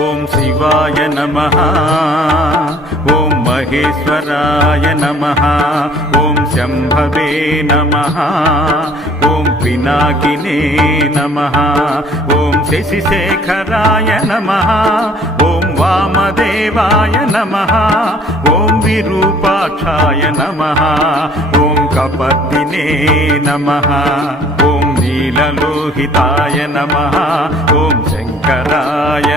ఓం శివాయ నమః ఓం మహేశ్వరాయ నమః ఓం శంభవే నమః ఓం పినాకినే నమః ఓం శశిశేఖరాయ నమః ఓం వామదేవాయ నమః ఓం విరూపాక్షాయ నమః ఓం కపర్దినే నమః ఓం నీలలోహితాయ నమః ఓం శంకరాయ